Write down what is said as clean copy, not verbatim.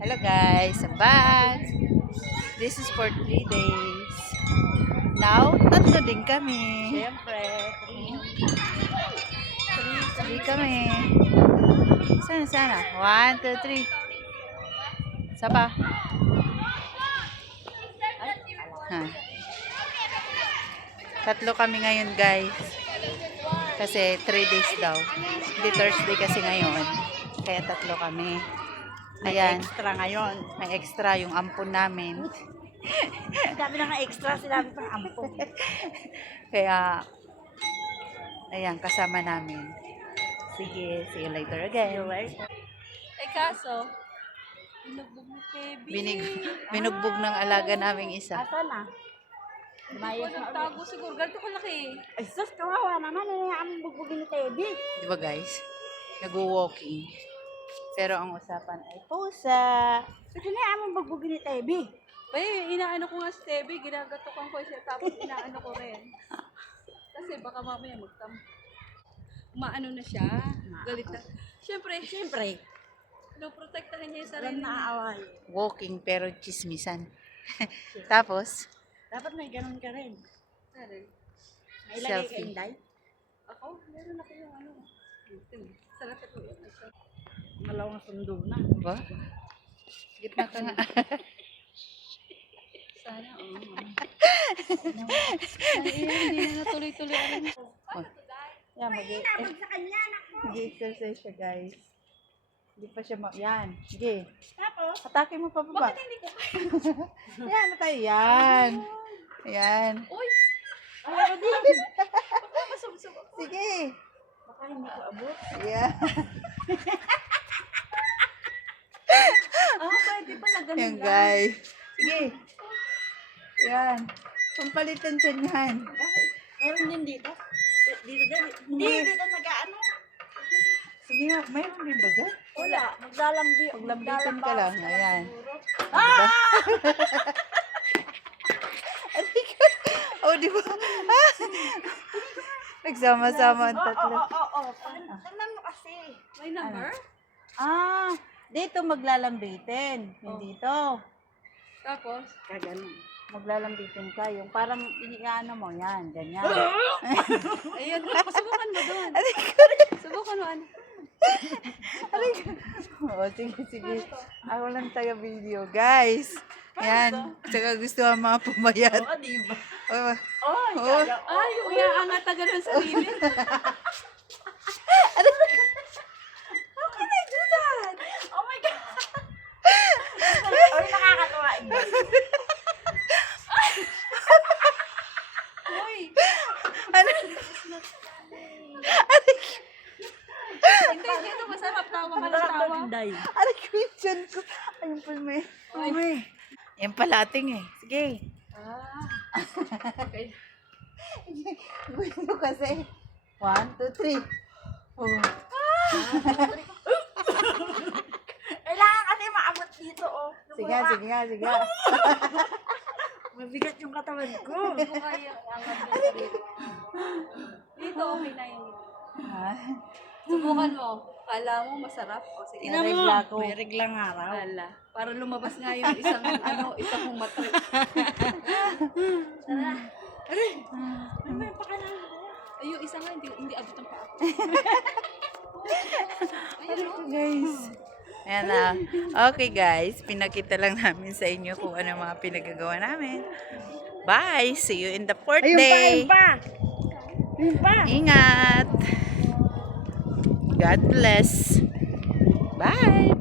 Hello guys, I'm back. This is for 3 days. Now, tatlo din kami. Siyempre. Three kami. Sana. 1, 2, 3. Isa pa. Ha. Tatlo kami ngayon guys. Kasi 3 days daw. Hindi Thursday kasi ngayon. Kaya tatlo kami. Ayan. Extra ngayon. May extra yung ampon namin. Sabi na nga extra, sinabi pang ampo. Kaya, ayan, kasama namin. Sige, see you later again. Eh kaso, binugbog ni Kevin. Binugbog ng alaga naming isa. Asa na? Mayos na ulit. Nagtago siguro. Ganito kalaki. Ay, sus, kawawa naman. Ano ang bugbugin ni Teddy? Di ba guys? Nag-walking. Pero ang usapan ay pusa. Ito na ang bugbugin ni Teddy. Bay, inaano ko nga si Tebe, ginagatokan ko siya, tapos inaano ko rin. Kasi baka mamaya maano na siya, galit na. Siyempre, protektahan niya yung Walang sarili niya. naaaway. Walking pero chismisan. Tapos, Dapat may ganun ka rin. Sorry. May ilagay ka Selfie. Inday. Ako, meron ako yung ano. Sarap ito. Malawang sundo na. ba? Gitna ka nga. Sana, hindi na natuloy-tuloy. Yan, Tawag sa kanya, nako. mag-exercise siya guys. Hindi pa siya yan. Sige. Tapos, Atake mo pa baba. Bakit hindi ko? Yan, tayo. Yan. Yan. Uy! ayaw din. Masubok. Sige. Baka hindi ko abot. Yan. Pwede pala ganun Yan lang. guys. Sige. Yan. Pampalitan siya niyan. Meron din dito. Dito din. Hindi, dito nag-ano. Sige nga, mayroon din ba dyan? Wala. Maglalambi. Paglambitin ka lang. Ayan. Oh, di ba? Nagsama-sama ang tatlo. Oo. Tingnan mo kasi. May number? Ah, dito maglalambitin. Hindi dito. Tapos? Kaganon. Maglalambitin ka. Yung parang iniano mo. Yan, ganyan. Ayun, subukan mo doon. Subukan mo ano. Oo, sige. Ako lang taga-video. Guys, yan. Tsaka gusto ang mga pumayat. Oo, di ba? Oh, Oh, oh. Ay, yung iaangat agad ng sarili. Oh my God! Oy, nakakatawa. Uy! Ano? Hindi, dito masarap tawa ka ng tawa. Aray ko yung tiyan ko. Ayun pala may. Oh, may. Yan pala ating eh. Sige. Okay. Gawin mo kasi. 1, 2, 3. Oh. Kailangan kasi maabot dito, oh. Sige. Mabigat yung katawan ko. Hindi ko kaya angat ng sarili. Dito, okay na yun. Subukan mo. Kala mo masarap? O sige. Tingnan mo, Regla ko. may reglang araw. Ala. Para lumabas nga yung isang isang kong matrip. Tara. Ano ba yung pakanan mo? Ay, yung isa nga, hindi abot ang paa. Guys. Ayan na. Okay guys, pinakita lang namin sa inyo kung ano mga pinagagawa namin. Bye! See you in the fourth day. Ayun pa! Ingat! God bless! Bye!